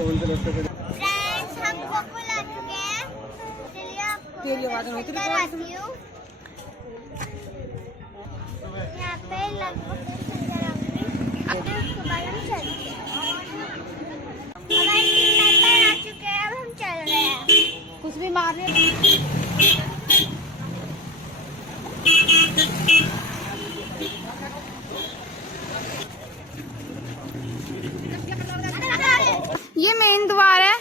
कौन से रास्ते पे? फ्रेंड्स हम गोकुल आ चुके हैं। चलिए आपको दिखाती हूँ। यहाँ पे लगभग उसके बाद हम चलते हैं। आ चुके हैं, अब हम चल रहे हैं। कुछ भी मार रहे ये मेन द्वार है।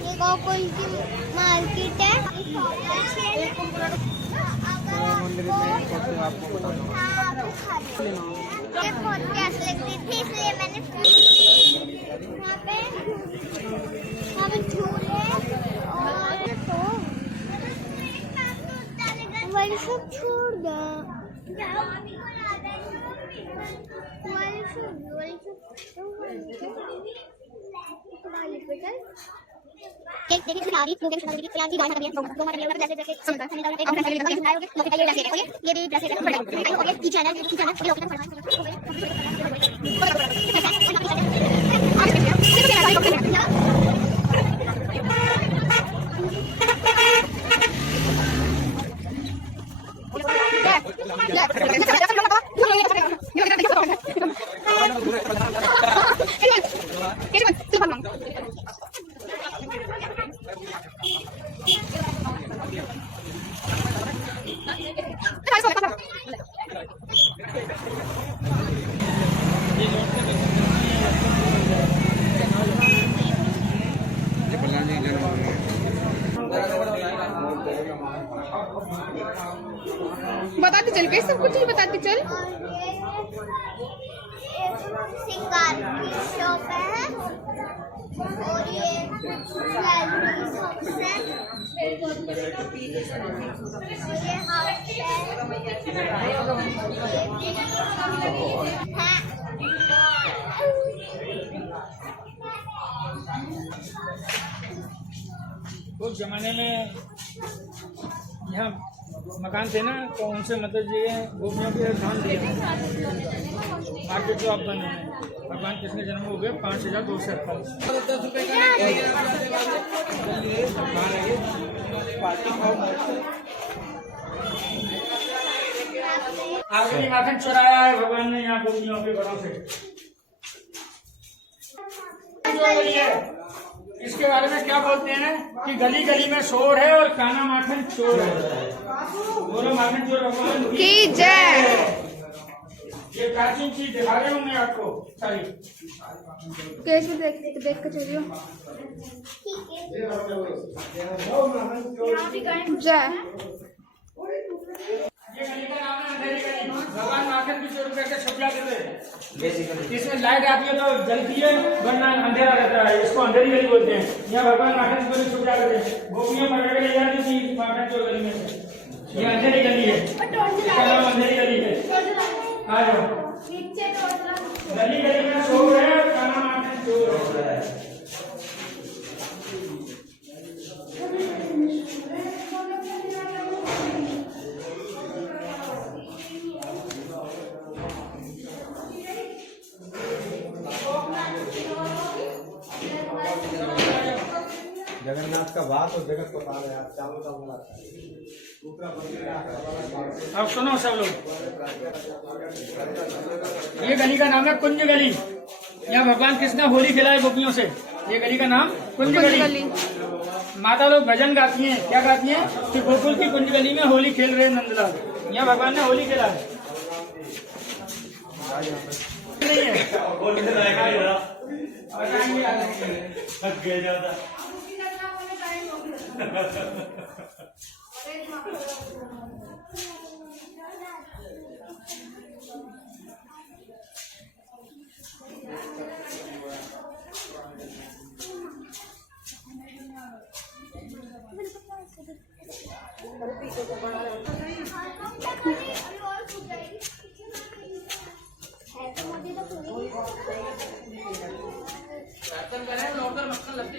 ये गोकुल की मार्केट है। ये बहुत प्यास लगती थी इसलिए मैंने यहाँ पे झूले और सब छोड़ दो। बताते चल, कैसे सब कुछ ही बताते चल। सिंगार की शॉप है और ये ज्वेलरी शॉप है और ये हाउस है। उस जमाने में यहाँ मकान थे ना, तो उनसे मतलब ये गोपियों के धाम दिए मार्केट जो आप बने हैं। भगवान कृष्ण जन्म हो गए 5248। आखिरी माखन चुराया है भगवान ने यहाँ गोपियों के घरों से। इसके बारे में क्या बोलते हैं कि गली गली में शोर है और काना माखन चोर है। बोलो माखन चोर भगवान की जय। ये प्राचीन चीज दिखा रही हूँ मैं आपको सारी। कैसे देख कर चलियो। जय। ये गली का नाम है अंधेरी गली। भगवान माखन भी चोर करके छुपला देते हैं। इसमें लाइट आती है तो जलती है, वरना अंधेरा रहता है। इसको अंधेरी गली बोलते हैं। यहाँ भगवान माखन चोर छुपला देते हैं। गोपियाँ पकड़ के ले जाती थी माखन चोर गली में से। ये अंधेरी गली है, इसका नाम अंधेरी गली है। आ जाओ। गली गली में शोर है, काना माखन चोर है। जगन्नाथ का बात और जगत को पार है। चारों का बोला अब सुनो सब लोग, ये गली का नाम है कुंज गली। यहाँ भगवान कृष्ण होली खिलाए गोपियों से। ये गली का नाम कुंज गली। माता लोग भजन गाती हैं। क्या गाती हैं कि गोकुल की कुंज गली में होली खेल रहे नंदलाल। यहाँ भगवान ने होली खेला है। नहीं है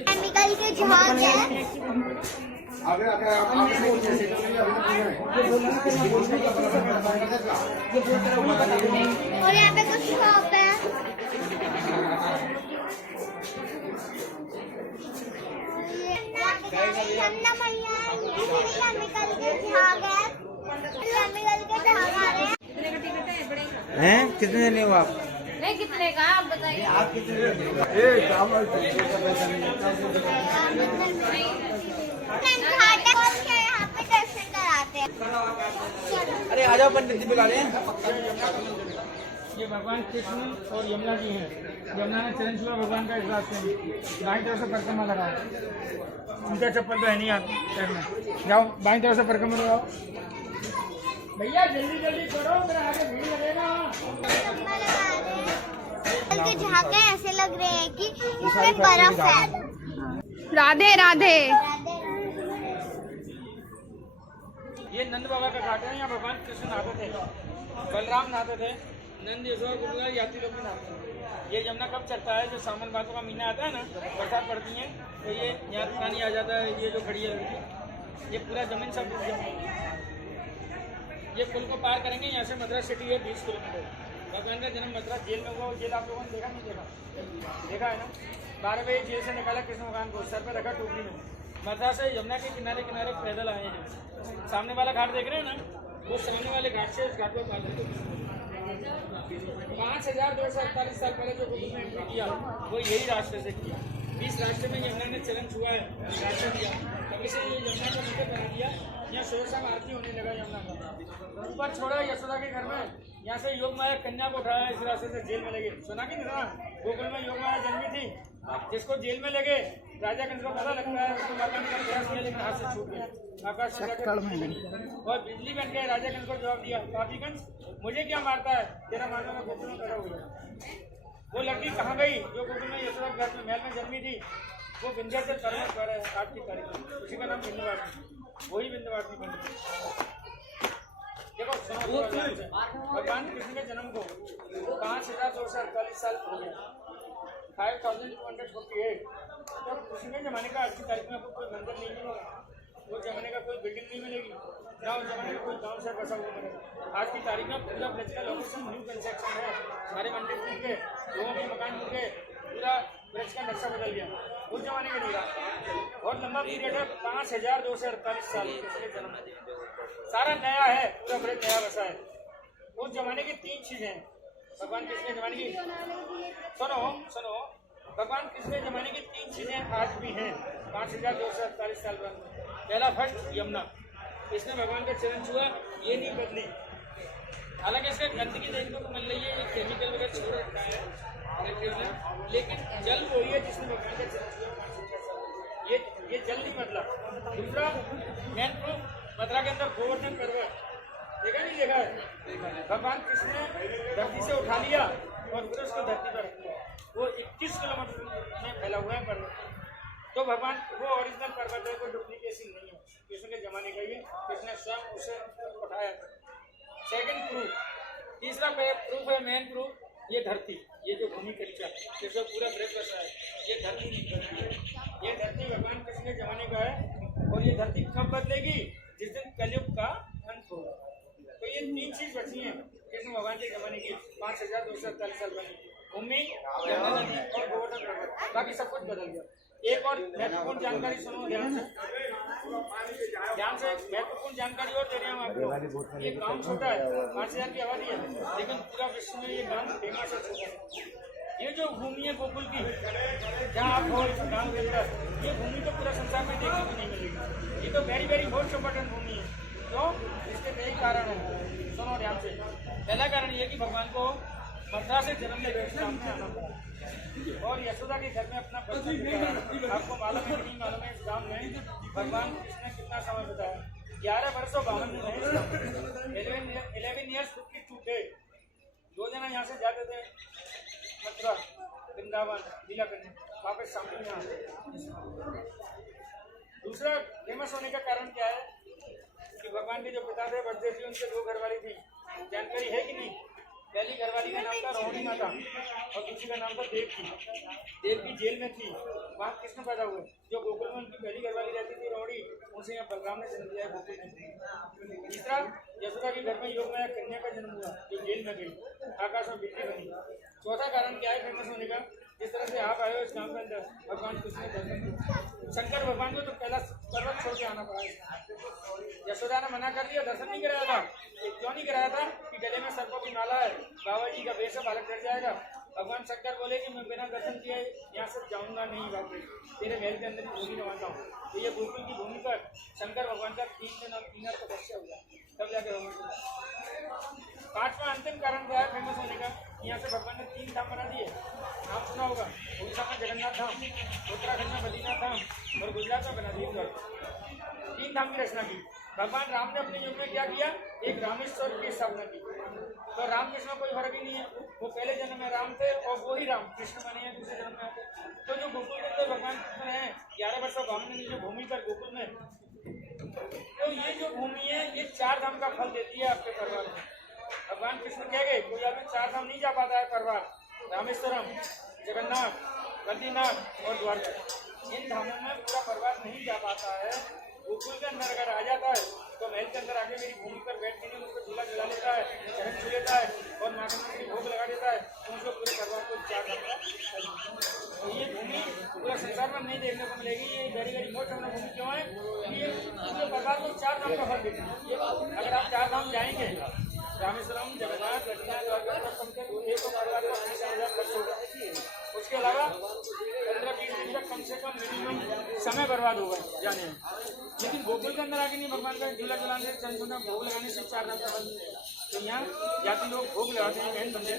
केमिकल के जहाज है। और यहाँ पे कुछ शॉप है। यमुना मैया इसीलिए निकल के भाग गए, निकल के भाग आ रहे हैं। कितने जने हो आप? नहीं कितने का आप बताइए। आप कितने जने हो? यहाँ पे दर्शन कराते हैं। अरे आ जाओ पंडित जी बुला लें। ये भगवान कृष्ण और यमुना जी हैं। यमुना ने चरण छुआ भगवान का इस रास्ते में, बाईं तरफ से परिक्रमा लगाओ। उनका चप्पल तो है नहीं आप पैर में, जाओ बाईं तरफ से परिक्रमा लगाओ। भैया जल्दी जल्दी करो, मेरा आगे भीड़ लगेगा। के झांके ऐसे लग रहे हैं कि इसमें बर्फ है। राधे राधे। ये नंद बाबा का घाट है, यहाँ भगवान कृष्ण नहाते थे, बलराम नहाते थे, नंद यशोदा गुरुला यात्री लोग भी नहाते हैं। ये यमुना कब चलता है? जो सावन भादों का महीना आता है ना, बरसात पड़ती है तो ये यहाँ पानी आ जाता है। ये जो खड़ी है लड़की, ये पूरा जमीन सब डूब जाता है। ये पुल को पार करेंगे, यहाँ से मद्रास सिटी है 20 किलोमीटर। भगवान का जन्म मद्रास जेल में हुआ। जेल आप लोगों ने देखा नहीं देखा? देखा है ना? 12 बजे जेल से निकाला कृष्ण भगवान को, सर पर रखा टोकरी में। मद्रास से यमुना के किनारे किनारे पैदल आए हैं। सामने वाला घाट देख रहे हैं ना, वो सामने वाले घाट से इस घाट को पार करके 5248 साल पहले जो गोकुल में एंट्री किया, वो यही रास्ते से किया। 20 रास्ते में यमुना ने चरण छुआ है, रास्ता दिया, तभी से ये यमुना का मंदिर बना दिया। यहाँ सुबह शाम आरती होने लगा यमुना का। ऊपर छोड़ा यशोदा के घर में, यहाँ से योग माया कन्या को उठाया, इस रास्ते से जेल में लगे। सुना कि नहीं? गोकुल में योग माया जन्मी थी, जिसको जेल में लगे राजा कंस को पता लगता है, उसको मारने का प्रयास किया लेकिन हाथ से छूट गया। आकाश और बिजली बन गए। राजा कंस को जवाब दिया, पापी कंस मुझे क्या मारता है, तेरा मारना मैं गोकुल में खड़ा हुआ। वो लड़की कहाँ गई जो गोकुल में यशोदा के घर में महल में जन्मी थी? वो विंध्याचल पर्वत पर है आज की तारीख में, उसी का नाम विंध्यवासिनी, वही विंध्यवासिनी पंडित। देखो सुनो, भगवान कृष्ण के जन्म को 5248 साल हो गया, 5248। तो कृष्ण के जमाने का आज की तारीख में आपको कोई मंदिर नहीं मिलेगा, वो जमाने का कोई बिल्डिंग नहीं मिलेगी, ना उस जमाने का कोई गाँव से बसा हुआ मिलेगा। आज की तारीख में पूरा ब्रिज का लोकेशन न्यू कंस्ट्रक्शन है, सारे मंदिर टूट गए, लोगों के मकान टूट गए, पूरा ब्रिज का नक्शा बदल गया। उस जमाने में नहीं रहा। बहुत लंबा पीरियड है, 5248 साल कृष्ण के जन्म, सारा नया है, पूरा ब्रिज नया बसा है। उस जमाने की 3 चीजें हैं भगवान कृष्ण के जमाने की। सुनो, भगवान कृष्ण के जमाने की 3 चीजें आज भी हैं 5248 साल बाद। पहला फर्स्ट यमुना, इसने भगवान का चरण छुआ, ये नहीं बदली। हालांकि इसका गंदगी देखने को मिल रही है, ये केमिकल वगैरह छोड़ रखा है, लेकिन जल वही है जिसने भगवान का चरण छुआ। ये जल नहीं बदला। दूसरा मेन प्रूफ, मथुरा के अंदर गोवर्धन पर्वत देखा नहीं देखा है? भगवान कृष्ण ने धरती से उठा लिया और फिर उसको धरती पर रख दिया। वो 21 किलोमीटर में फैला हुआ है पर्वत। तो भगवान वो ओरिजिनल पर्वत है, कोई डुप्लीकेशन नहीं है, कृष्ण के जमाने का ही, कृष्ण ने स्वयं उसे उठाया। सेकंड प्रूफ, तीसरा प्रूफ है मेन प्रूफ, ये धरती, ये जो भूमि कल्चर जिसमें पूरा ब्रेक बसा है, ये धरती नहीं बनी। ये धरती भगवान कृष्ण के जमाने का है और ये धरती कब बदलेगी? जिस दिन कलयुग का अंत होगा। तो ये 3 चीज बची हैं कृष्ण भगवान के जमाने की 5248 साल पहले, भूमि, यमुना नदी और गोवर्धन पर्वत। बाकी सब कुछ बदल गया। एक और महत्वपूर्ण जानकारी सुनो ध्यान से महत्वपूर्ण जानकारी और दे रहे हैं आपको। ये गांव छोटा है, 5000 की आबादी है, लेकिन पूरा विश्व में ये गांव फेमस है। ये जो भूमि है गोकुल की, जहाँ आप हो इस गाँव के अंदर, ये भूमि तो पूरा संसार में देखने को नहीं मिलेगी। ये तो वेरी वेरी मोस्ट इम्पोर्टेंट भूमि है। तो इसके कई कारण है, सुनो ध्यान से। पहला कारण ये कि भगवान को मथुरा से जन्म लेकर सामने आना पड़ा और यशोदा के घर में अपना बच्चा। आपको मालूम है नहीं मालूम है, इस गाँव में भगवान कृष्ण ने कितना समय बिताया? 11 वर्ष और 52 दिन, 11 ईयर्स 52 days। 2 जना यहाँ से जाते थे मथुरा, वृंदावन, लीला करने, वापस सामने यहाँ। दूसरा फेमस होने का कारण क्या है कि भगवान के जो पिता थे बलदेव जी, उनके 2 घरवाली थी। जानकारी है कि नहीं? पहली घरवाली का नाम था रोहिणी माता और दूसरी का नाम था देवकी। देवकी जेल में थी, वहाँ कृष्ण पैदा हुए। जो गोकुल में उनकी पहली घरवाली रहती थी रोहिणी, उनसे यहाँ बलराम ने जन्म लिया गोकुल में। तीसरा, यशोदा के घर में योग माया कन्या का जन्म हुआ जो जेल में गई, आकाश में बिजली बनी। चौथा कारण क्या है फेमस होने का? जिस तरह से आप आए हो इस गांव के अंदर भगवान कृष्ण ने दर्शन दिया। शंकर भगवान को तो पहला पर्वत छोड़ के आना पड़ा। यशोदा ने मना कर दिया, दर्शन नहीं कराया था। क्यों नहीं कराया था कि गले में सर्पों की माला है, बाबा जी का बेस बालक डर जाएगा। भगवान शंकर बोले कि मैं बिना दर्शन किए यहाँ से जाऊंगा नहीं, वापस तेरे महल के अंदर भूमि नवाता हूँ। तो ये गोकुल की भूमि पर शंकर भगवान का 3 दिन और 3 रात तपस्या हुआ, तब जाके होगा। 5वां अंतिम कारण क्या है फेमस होने का? यहाँ से भगवान ने 3 धाम बना दिए। नाम सुना होगा, उड़ीसा में जगन्नाथ धाम, उत्तराखंड में बद्रीनाथ धाम और गुजरात में बना दिए। 3 धाम की रचना की। भगवान राम ने अपने युग में क्या किया? एक रामेश्वर की स्थापना की। तो राम कृष्ण में कोई फर्क ही नहीं है, वो पहले जन्म में राम थे और वो ही राम कृष्ण बने हैं दूसरे जन्म में। तो जो गोकुल में तो भगवान कृष्ण है 11 वर्ष बामन जो भूमि पर गोकुल में, तो ये जो भूमि है ये 4 धाम का फल देती है आपके परिवार में। भगवान कृष्ण कह गए कोई आदमी 4 धाम नहीं जा पाता है परिवार, रामेश्वरम, जगन्नाथ, बद्रीनाथ और द्वारका, इन धामों में पूरा परिवार नहीं जा पाता है। गोकुल के अंदर अगर आ जाता है तो महल के अंदर आके मेरी भूमि पर बैठ के उसको झूला झुला लेता है, चरण छू लेता है और माखन की भोग लगा देता है, तो उसको पूरे परिवार को 4 धाम का। तो ये भूमि पूरा संसार में नहीं देखने को मिलेगी। ये वेरी वेरी मोस्ट भूमि क्यों है? ये पूरे परिवार को 4 धाम का फल देती है। अगर आप 4 धाम जाएंगे, रामेश्वरम, जगन्नाथ, बद्रीनाथ, द्वारका, कम से कम एक परिवार को 50,000 खर्च होगा। उसके अलावा 15-20 दिन तक कम से कम मिनिमम समय बर्बाद होगा जाने में। लेकिन गोकुल के अंदर आके नहीं, भगवान का झूला झुलाने से, चंद्रमा भोग लगाने से 4 धाम का फल मिलेगा। तो यहाँ जाति लोग भोग लगाते हैं मेन बंदे,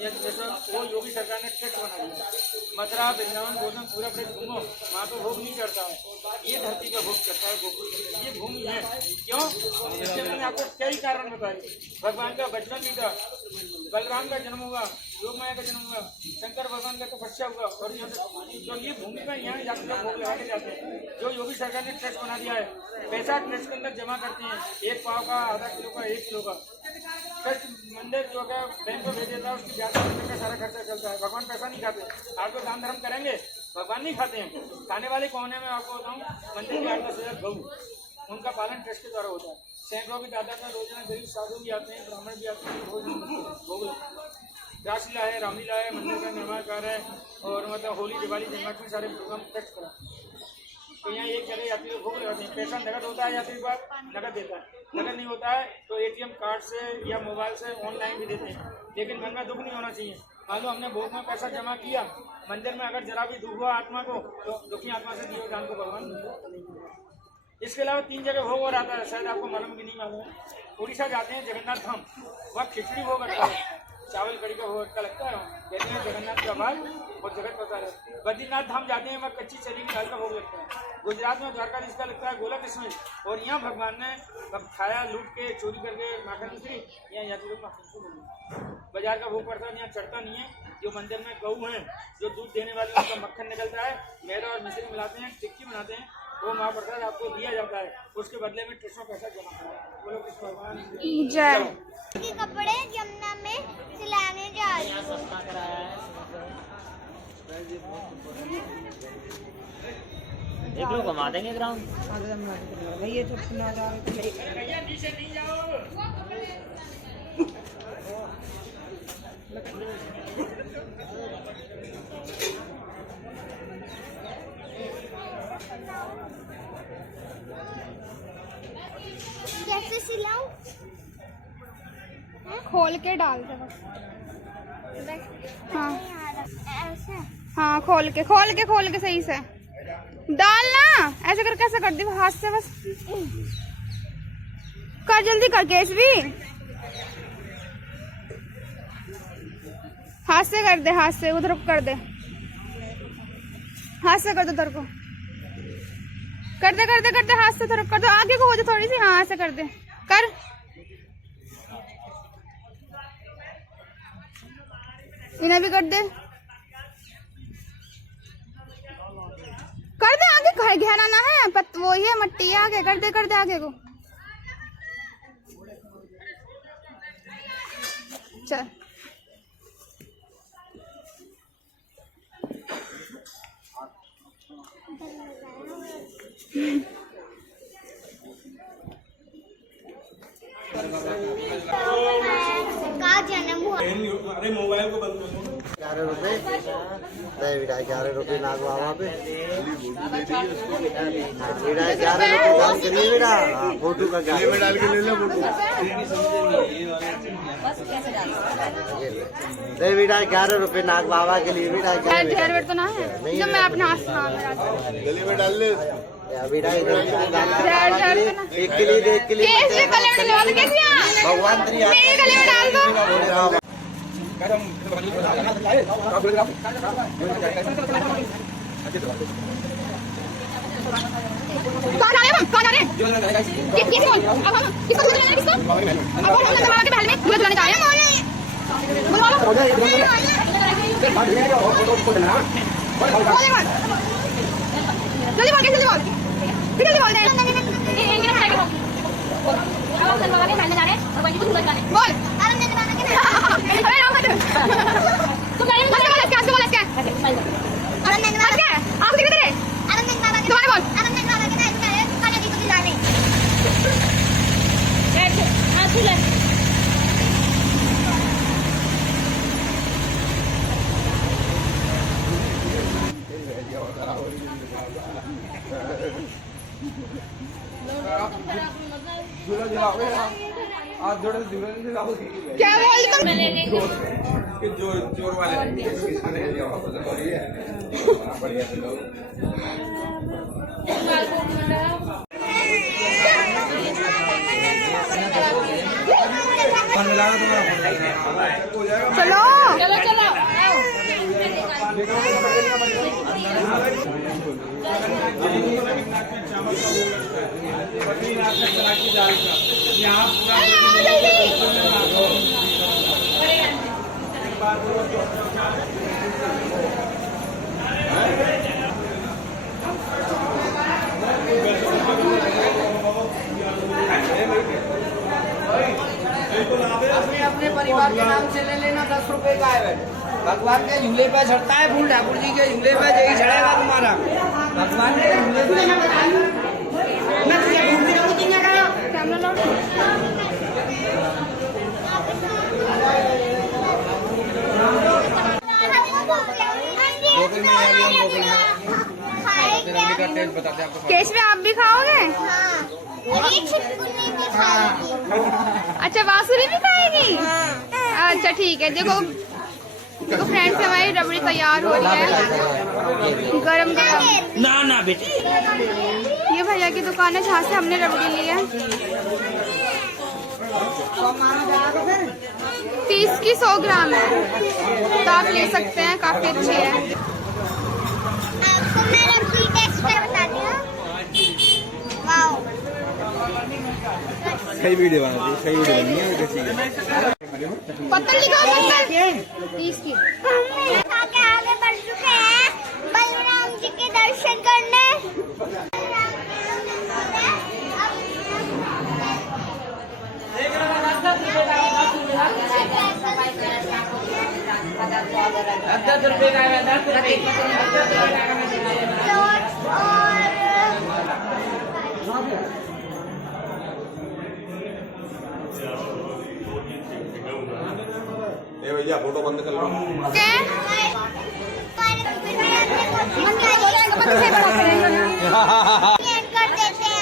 जैसे वो योगी सरकार ने ट्रस्ट बना दिया, मथुरा, वृंदावन, गोधन पूरा प्लेट घूमो, वहाँ तो भोग नहीं चढ़ता है, ये धरती पर भोग चढ़ता है गोकुल। ये भूमि है क्यों? इसके मैंने आपको कई कारण बताए। भगवान का बचपन भी था, बलराम का जन्म हुआ, योग माया का जन्म हुआ, शंकर भगवान का तपस्या हुआ, और जो ये भूमि पर यहाँ जाते लोग भोग लगा के जाते हैं। जो योगी सरकार ने ट्रस्ट बना दिया है, पैसा ट्रस्ट के अंदर जमा करते हैं, 1 पाव का, आधा किलो का, 1 किलो का। ट्रस्ट मंदिर जो है बैंक को भेज देता है, उसकी ब्याज का सारा खर्चा चलता है। भगवान पैसा नहीं खाते। आप तो दान धर्म करेंगे, भगवान नहीं खाते हैं। खाने वाले कौन है मैं आपको बताऊँ? मंदिर के 8-10 हज़ार गऊ, उनका पालन ट्रस्ट के द्वारा होता है। सैकड़ों की तादाद में रोजाना गरीब साधु भी आते हैं, ब्राह्मण भी आते हैं, भोग लगता है। रासलीला है, रामलीला है, मंदिर का निर्माण कार्य है, और मतलब होली, दिवाली, जन्माष्टमी सारे प्रोग्राम टच करा। तो यहाँ एक जगह यात्री लोग भोग लगाते हैं। पैसा नगद होता है यात्री के पास, नगद देता है। नगद नहीं होता है तो ATM कार्ड से या मोबाइल से ऑनलाइन भी देते हैं। लेकिन मन में दुख नहीं होना चाहिए। मान लो हमने भोग में पैसा जमा किया, मंदिर में अगर जरा भी दुख हुआ आत्मा को, तो दुखी आत्मा से दिए दान को भगवान। इसके अलावा 3 जगह भोग और आता है, शायद आपको मालूम भी नहीं मालूम है। उड़ीसा जाते हैं जगन्नाथ धाम, वहाँ खिचड़ी भोग लगता है, चावल कड़ी का भोग अच्छा लगता है। कहते हैं जगन्नाथ का भाग और जगत पता है। बद्रीनाथ धाम जाते हैं, वहाँ कच्ची चरी की दाल का भोग लगता है। गुजरात में द्वारकाधीश का लगता है गोला किस्में, और यहाँ भगवान ने खाया लूट के, चोरी करके माखन मिश्री, यहाँ यात्री लोग माखन को बोलते। बाजार का भोग पड़ता है, यहाँ चढ़ता नहीं है। जो मंदिर में गऊ हैं, जो दूध देने वाले, उनका मक्खन निकलता है, मैदा और मिश्री मिलाते हैं, टिक्की बनाते हैं, वो महाप्रसाद आपको दिया जाता है। उसके बदले में ट्रस्ट में पैसा जमा करा है। वो लोग कृष्ण भगवान जय। के कपड़े यमुना में सिलाने जा रही हूँ। एक लोग घुमा देंगे ग्राउंड। भैया नीचे नहीं जाओ। कैसे सिलाऊं? खोल के डाल दे बस। हाँ ऐसे हाँ, खोल के सही से डालना। ऐसे कर, कैसे कर दी हाथ से बस कर, जल्दी कर। केस भी हाथ से कर दे, हाथ से उधर कर दे, हाथ से कर दो, उधर को कर दे हाथ से उधर कर दो, आगे को हो जाए थोड़ी सी। हाँ ऐसे कर दे, कर इन्हें भी कर दे, आगे घेरा ना है, वो ये मट्टी आगे कर दे आगे को। चल का जन्म हुआ। अरे मोबाइल को बंद करो। 11 रुपए नाग बाबा पे बेटा 11 रुपये दाम करिए बेटा। फोटो का क्या डाल के ले लो फोटो। नहीं बेटा 11 रुपये नाग बाबा के लिए बेटा। ढेर तो ना है जब मैं अपने हाथ गली में डाल ले बेटा। एक के लिए एक के लिए भगवान मेरे गले में डाल दो। कौन आ रहे हैं? कौन आ रहे हैं? किसको? अब हम किसको दूध लाना है? किसको? अब वो हम दबा के बहल में दूध लाने का है। बोलो जल्दी बोल, जल्दी बोल, जल्दी बोल दे। इनके ना खाएगा। अब हम दबा के बहल में जा रहे हैं और वहीं दूध लाने। बोल। अरे मैं दबाना के नहीं। अरे आओ मत। तुम नहीं बोल क्या? क्या बोल क्या? अरे मैं दबा के आप किधर है? अरे मैं दबा के दोबारा बोल। अरे मैं दबा के नहीं करे खाने की कुछ जाने। बैठ हां सुन ले। क्या बोल तुम? जो चोर वाले चलो चलो चलो अपने परिवार के नाम से ले लेना 10 रुपए का है। भगवान के झूले पे चढ़ता है फूल, ठाकुर जी के झूले पे यही चढ़ेगा तुम्हारा। भगवान के झूले पे केश में आप भी खाओगे? अच्छा बांसुरी भी खाएगी? अच्छा ठीक है। देखो फ्रेंड्स हमारी रबड़ी तैयार हो रही है गरम गरम। ना ना बेटी ये भैया की दुकान है जहाँ से हमने रबड़ी ली है। 30 की 100 ग्राम है तो आप ले सकते हैं, काफी अच्छी है। आपको मैं रबड़ी टेस्ट कर बताती हूँ। वाओ सही वीडियो बना दी, सही वीडियो बनी है। पत्थर लिखा हुआ है 30 की। आगे आगे बढ़ चुके हैं बलराम जी के दर्शन करने। भैया फोटो बंद कर लो। कर देते हैं